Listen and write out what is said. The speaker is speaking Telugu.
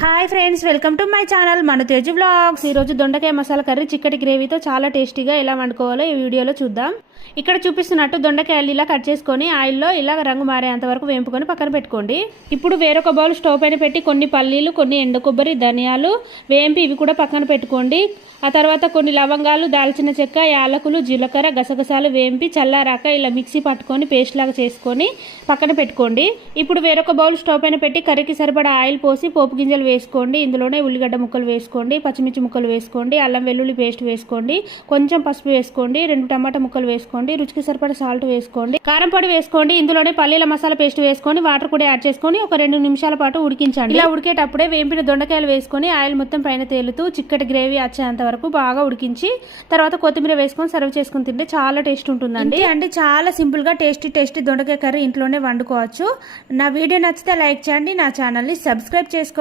Hi friends, welcome to my channel మన తేజు వ్లాగ్స్. ఈరోజు దొండకాయ మసాలా కర్రీ చిక్కటి గ్రేవీతో చాలా టేస్టీగా ఎలా వండుకోవాలో ఈ వీడియోలో చూద్దాం. ఇక్కడ చూపిస్తున్నట్టు దొండకాయలు ఇలా కట్ చేసుకొని ఆయిల్లో ఇలా రంగు మారేంత వరకు వేపుకొని పక్కన పెట్టుకోండి. ఇప్పుడు వేరొక బౌల్ స్టవ్ పైన పెట్టి కొన్ని పల్లీలు, కొన్ని ఎండు కొబ్బరి, ధనియాలు వేంపి ఇవి కూడా పక్కన పెట్టుకోండి. ఆ తర్వాత కొన్ని లవంగాలు, దాల్చిన చెక్క, యాలకులు, జీలకర్ర, గసగసాలు వేంపి చల్లారాక ఇలా మిక్సీ పట్టుకొని పేస్ట్ లాగా చేసుకొని పక్కన పెట్టుకోండి. ఇప్పుడు వేరొక బౌల్ స్టవ్ పైన పెట్టి కర్రీకి సరిపడా ఆయిల్ పోసి పోపు గింజలు వేసుకోండి. ఇందులోనే ఉల్లిగడ్డ ముక్కలు వేసుకోండి, పచ్చిమిర్చి ముక్కలు వేసుకోండి, అల్లం వెల్లుల్లి పేస్ట్ వేసుకోండి, కొంచెం పసుపు వేసుకోండి, 2 టమాటా ముక్కలు వేసుకోండి, రుచికి సరిపడా సాల్ట్ వేసుకోండి, కారం పొడి వేసుకోండి. ఇందులోనే పల్లీల మసాలా పేస్ట్ వేసుకొని వాటర్ కూడా యాడ్ చేసుకొని ఒక 2 నిమిషాల పాటు ఉడికించండి. ఇలా ఉడికేటప్పుడే వేంపిన దొండకాయలు వేసుకొని ఆయిల్ మొత్తం పైన తేలుతూ చిక్కటి గ్రేవీ వచ్చేంత వరకు బాగా ఉడికించి తర్వాత కొత్తిమీర వేసుకొని సర్వ్ చేసుకుని తింటే చాలా టేస్ట్ ఉంటుందండి. అంటే చాలా సింపుల్ గా టేస్టీ దొండకాయ కర్రీ ఇంట్లోనే వండుకోవచ్చు. నా వీడియో నచ్చితే లైక్ చేయండి, నా ఛానల్ ని సబ్స్క్రైబ్ చేసుకోండి.